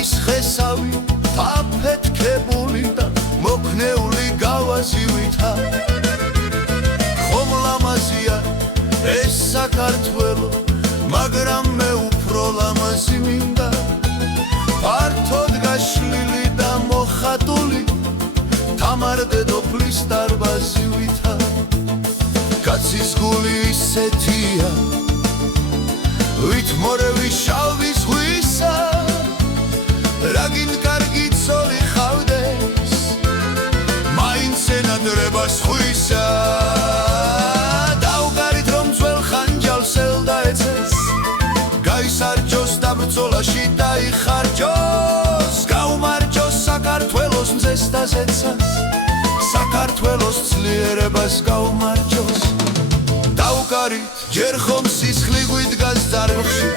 ატმის ხესავი დაფეთქებული და მოქნეული გავაზივითა ხომ ლამაზია ეს საქართველო მაგრამ მე უფრო ლამაზი მინდა ფართოდ გაშლილი და მოხატული თამარ დედოფლის დარბაზივითა კაცის გული ისეთია ვით მორევი შავი ზღვისა რაგინ კარგი ცოლი ხავდეს მაინც ენადრება სხვისა დავყარით რომ ძველ ხანჯალს ელდაეცეს გაისარჯოს დაბრძოლაში დაიხარჯოს გაუმარჯოს საქართველოს მზეს და ზეცას საქართველოს ძლიერებას გაუმარჯოს დავყარით ჯერ ხომ სისხლი გვიდგას ძარღვში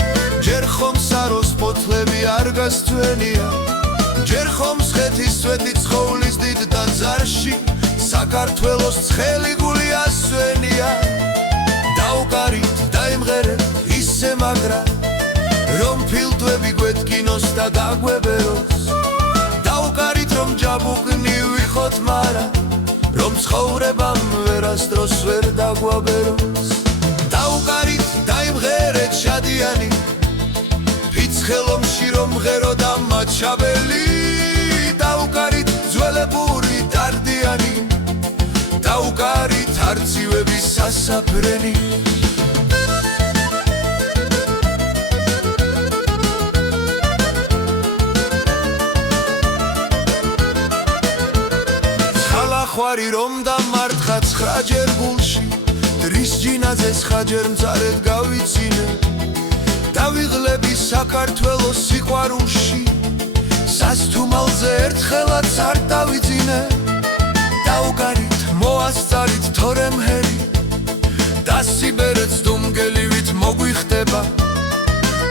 ჯერ ხომ საროს ფოთლები არ გასცვენია ჯერ ხომ სხეთის წვეთი ცხოვლის დიდ დაძარში საქართველოს ცხელი გული ასვენია დავყარით დაიმღერებ ისე მაგრა რომ ფილტვები გვეთკინოს და დაგვებეროს დავყარით რომ ჯაბუკნი ვიხოთ მარა რომ ცხოვრებამ ვერასდროს ვერ დაგვაბეროს დავყარით დაიმღერეთ შადიანი ფიცხელომში რომ მღერო და მაჩაბელი დავყარით ძველებური დარდიანი დავყარით არწივების სასაფრენი ხوარი რომ დამართხა 9 ჯერ გულში დრის ჯინაძეს ხაჯერ მწარედ გავიცინე დავიღლები საქართველოს სიყვარულში სასთუმალზე ერთხელაც არ დავიძინე დავყარით მოასწარით თორემ ჰერი დასიბერეთ დუმგელივით მოგვიხდება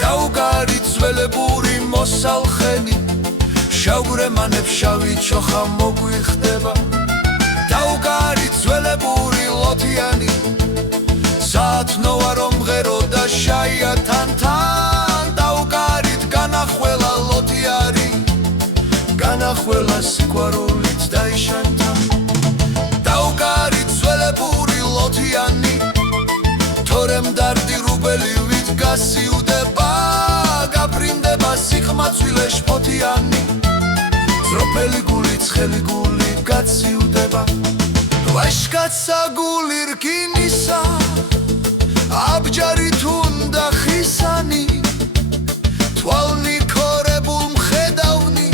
დავყარით ძველებური მოსალხენი შავგვრემანებს შავი ჩოხა მოგვიხდება დავყარით ძველებური ლოთიანი საათნოა რომ მღერო და შაია თან დავყარით განახველა ლოთიარი განახველა სიყვარულით დაიშანთა დავყარით ძველებური ლოთიანი თორემ დარდი რუბელივით გასიუდება გაფრინდება სიხმაცვილე შფოთიანი ძროფელი გული ცხელი გული გაციუდება ვაშკაცა გული რკინისა აბჯარით უნდა ხისანი თვალნი ქორებულ მხედავნი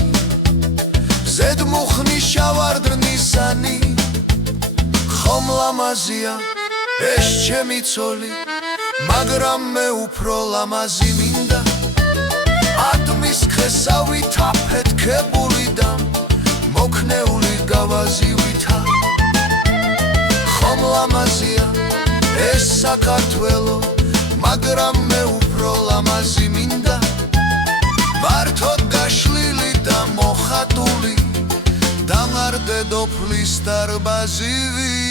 ზედმუხნი შავარდნისანი ხომ ლამაზია ეს ჩემი ცოლი მაგრამ მე უფრო ლამაზი მინდა ატმის ხესავი თაფეთქებული და მოქნეული გავაზივითა ხომ ლამაზია ეს საქართველო მაგრამ მე უფრო ლამაზი მინდა ფართოდ გაშლილი და მოხატული თამარ დედოფლის დარბაზივითა